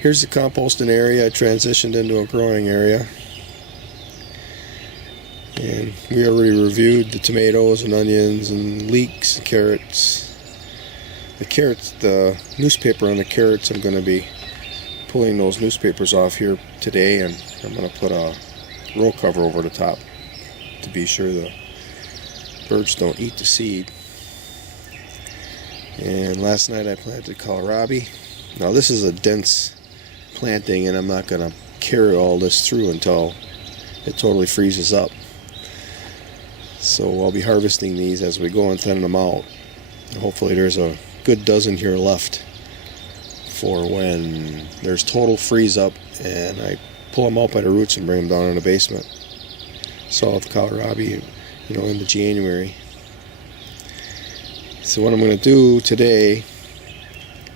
Here's the composting area. I transitioned into a growing area. And we already reviewed the tomatoes and onions and leeks and carrots. The carrots, the newspaper on the carrots, I'm going to be pulling those newspapers off here today, and I'm going to put a roll cover over the top to be sure the birds don't eat the seed. And last night I planted kohlrabi. Now this is a dense planting, and I'm not going to carry all this through until it totally freezes up. So I'll be harvesting these as we go and thinning them out. And hopefully there's a good dozen here left for when there's total freeze up and I pull them out by the roots and bring them down in the basement. Saw the kohlrabi, into January. So what I'm going to do today,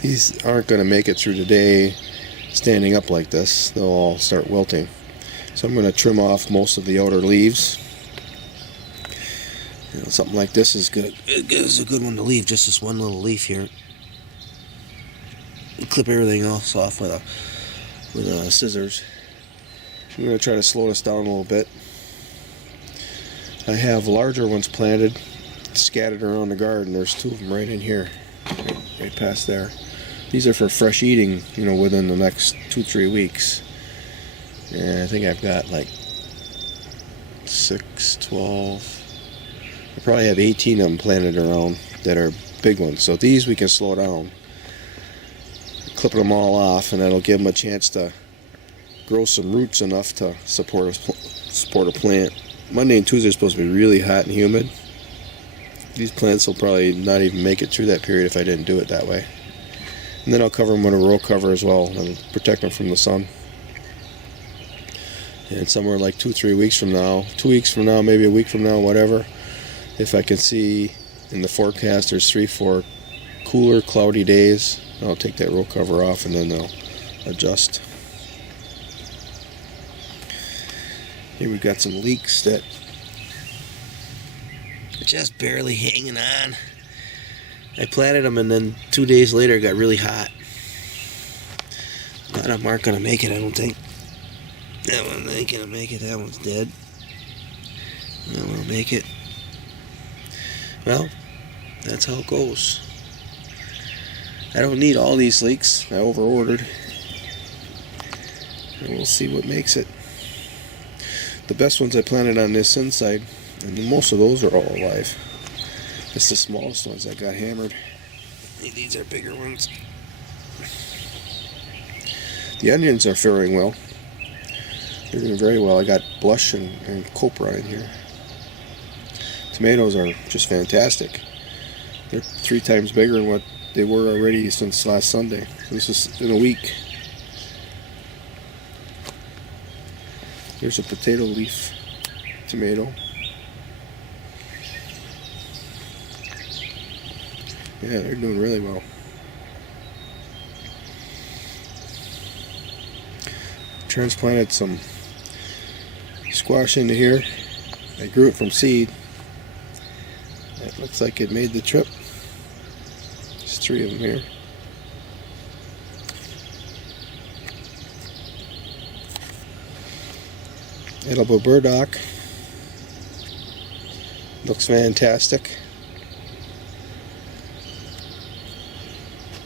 these aren't going to make it through the day standing up like this. They'll all start wilting. So I'm going to trim off most of the outer leaves. Something like this is good. It's a good one to leave, just this one little leaf here. Clip everything else off with scissors. I'm going to try to slow this down a little bit. I have larger ones planted, scattered around the garden. There's two of them right in here, right past there. These are for fresh eating, within the next 2-3 weeks. And I think I've got like 6, 12. I probably have 18 of them planted around that are big ones. So these we can slow down. Clipping them all off, and that'll give them a chance to grow some roots enough to support a plant. Monday and Tuesday are supposed to be really hot and humid. These plants will probably not even make it through that period if I didn't do it that way. And then I'll cover them with a roll cover as well and protect them from the sun. And somewhere like 2-3 weeks from now, 2 weeks from now, maybe a week from now, whatever, if I can see in the forecast there's 3-4 cooler, cloudy days, I'll take that roll cover off and then they'll adjust. Here we've got some leeks that are just barely hanging on. I planted them and then 2 days later it got really hot. A lot of them aren't going to make it, I don't think. That one ain't going to make it, that one's dead. That one will make it. Well, that's how it goes. I don't need all these leeks. I over-ordered. And we'll see what makes it. The best ones I planted on this inside, and most of those are all alive. It's the smallest ones that got hammered. These are bigger ones. The onions are faring well. They're doing very well. I got blush and copra in here. Tomatoes are just fantastic. They're 3 times bigger than what they were already since last Sunday. This is in a week. Here's a potato leaf tomato. Yeah, they're doing really well. Transplanted some squash into here. I grew it from seed. It looks like it made the trip. There's 3 of them here. Edible burdock. Looks fantastic.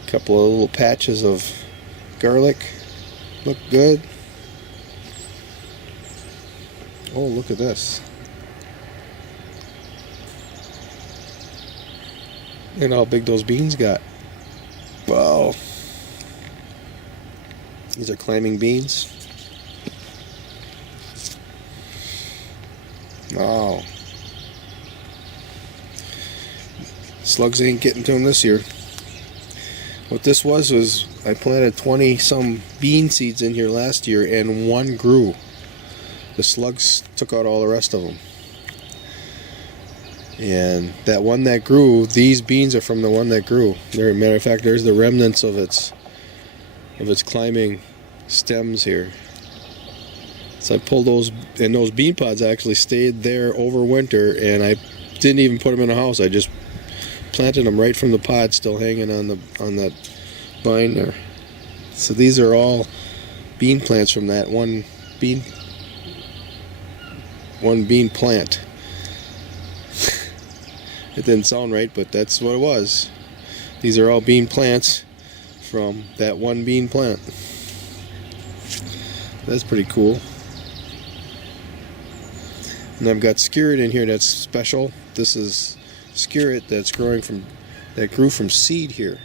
A couple of little patches of garlic. Look good. Oh, look at this. Look at how big those beans got. Wow. These are climbing beans. Wow. Slugs ain't getting to them this year. What this was I planted 20 some bean seeds in here last year and one grew. The slugs took out all the rest of them. And that one that grew, these beans are from the one that grew. There, matter of fact, there's the remnants of its climbing stems here. So I pulled those, and those bean pods actually stayed there over winter, and I didn't even put them in a house. I just planted them right from the pod, still hanging on that vine there. So these are all bean plants from that one bean plant. It didn't sound right, but that's what it was. These are all bean plants from that one bean plant. That's pretty cool. And I've got skirret in here that's special. This is skirret that grew from seed here.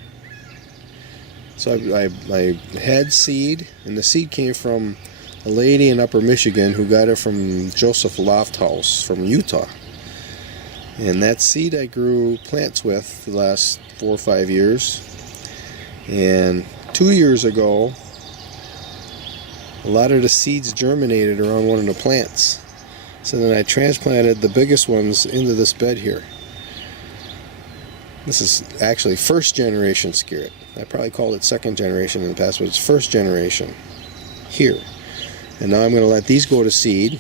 So I had seed, and the seed came from a lady in Upper Michigan who got it from Joseph Lofthouse from Utah. And that seed I grew plants with the last 4 or 5 years. And 2 years ago, a lot of the seeds germinated around one of the plants. So then I transplanted the biggest ones into this bed here. This is actually first generation skirret. I probably called it second generation in the past, but it's first generation here. And now I'm going to let these go to seed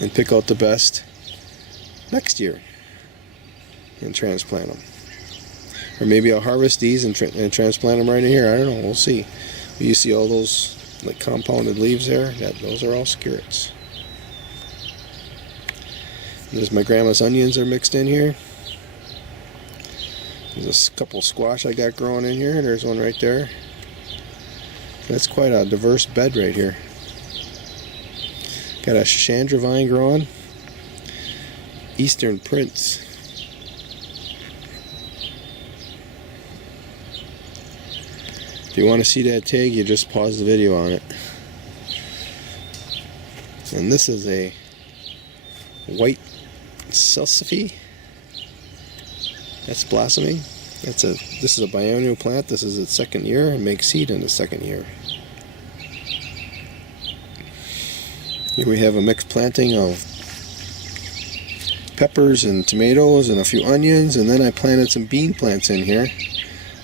and pick out the best next year and transplant them. Or maybe I'll harvest these and transplant them right in here. I don't know. We'll see. You see all those like compounded leaves there? Those are all skirrets. There's my grandma's onions are mixed in here. There's a couple squash I got growing in here. There's one right there. That's quite a diverse bed right here. Got a chandra vine growing. Eastern Prince. If you want to see that tag, you just pause the video on it. And this is a white salsify. That's blossoming. This is a biennial plant. This is its second year and makes seed in the second year. Here we have a mixed planting of peppers and tomatoes and a few onions, and then I planted some bean plants in here.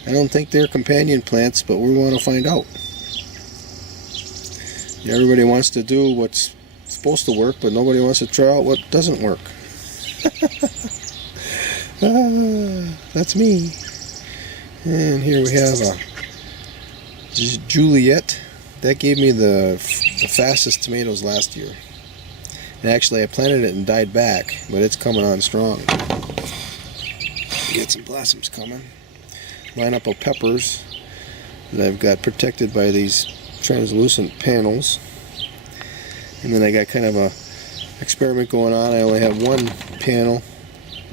I don't think they're companion plants, but we want to find out. Everybody wants to do what's supposed to work, but nobody wants to try out what doesn't work. That's me. And here we have a Juliet. That gave me the fastest tomatoes last year. And actually I planted it and died back, but it's coming on strong. Get some blossoms coming. Line up of peppers that I've got protected by these translucent panels. And then I got kind of a experiment going on. I only have one panel.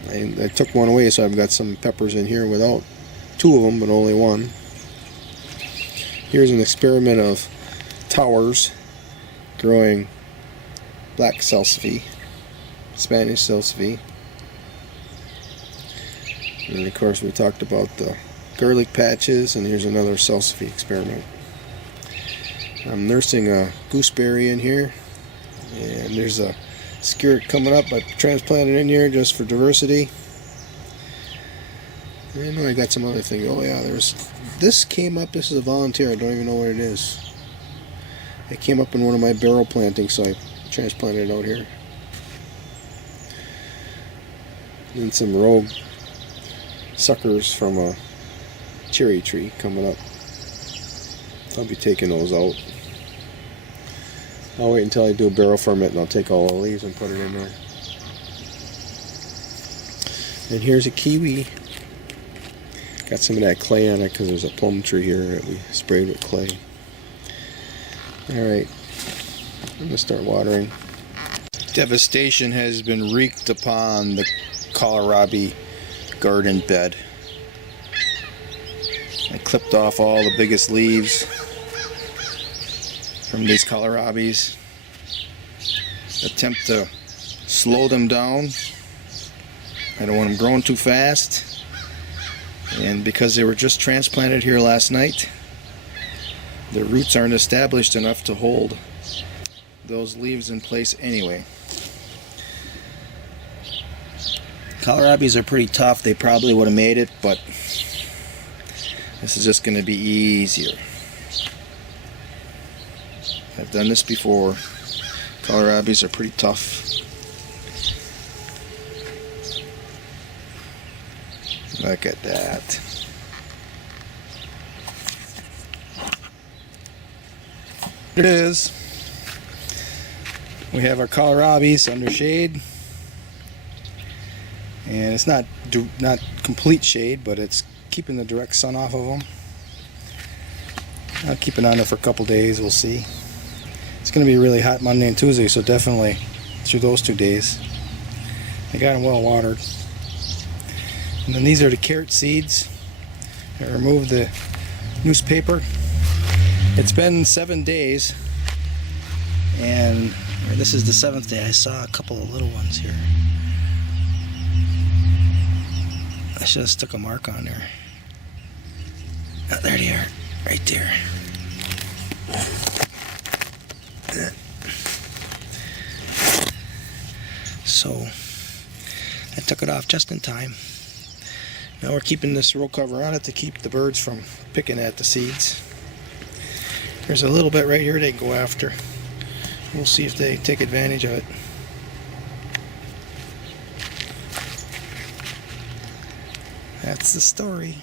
I took one away, so I've got some peppers in here without two of them, but only one. Here's an experiment of towers growing black salsify, Spanish salsify. And of course we talked about the garlic patches, and here's another salsify experiment. I'm nursing a gooseberry in here, and there's a skirret coming up. I transplanted in here just for diversity. And I got some other things. Oh yeah, this came up. This is a volunteer. I don't even know what it is. It came up in one of my barrel plantings, so I transplanted it out here. And some rogue suckers from a cherry tree coming up. I'll be taking those out. I'll wait until I do a barrel ferment, and I'll take all the leaves and put it in there. And here's a kiwi. Got some of that clay on it because there's a plum tree here that we sprayed with clay. Alright, I'm going to start watering. Devastation has been wreaked upon the kohlrabi garden bed. I clipped off all the biggest leaves from these kohlrabis. Attempt to slow them down. I don't want them growing too fast. And because they were just transplanted here last night, their roots aren't established enough to hold those leaves in place anyway. Kohlrabis are pretty tough. They probably would have made it, but this is just going to be easier. I've done this before. Kohlrabis are pretty tough. Look at that. It is. We have our kohlrabies under shade, and it's not complete shade, but it's keeping the direct sun off of them. I'll keep it on there for a couple days. We'll see. It's going to be really hot Monday and Tuesday, so definitely through those 2 days. I got them well watered. And then these are the carrot seeds. I removed the newspaper. It's been 7 days, and this is the 7th day. I saw a couple of little ones here. I should have stuck a mark on there. Oh, there they are, right there. So I took it off just in time. Now we're keeping this roll cover on it to keep the birds from picking at the seeds. There's a little bit right here they can go after. We'll see if they take advantage of it. That's the story.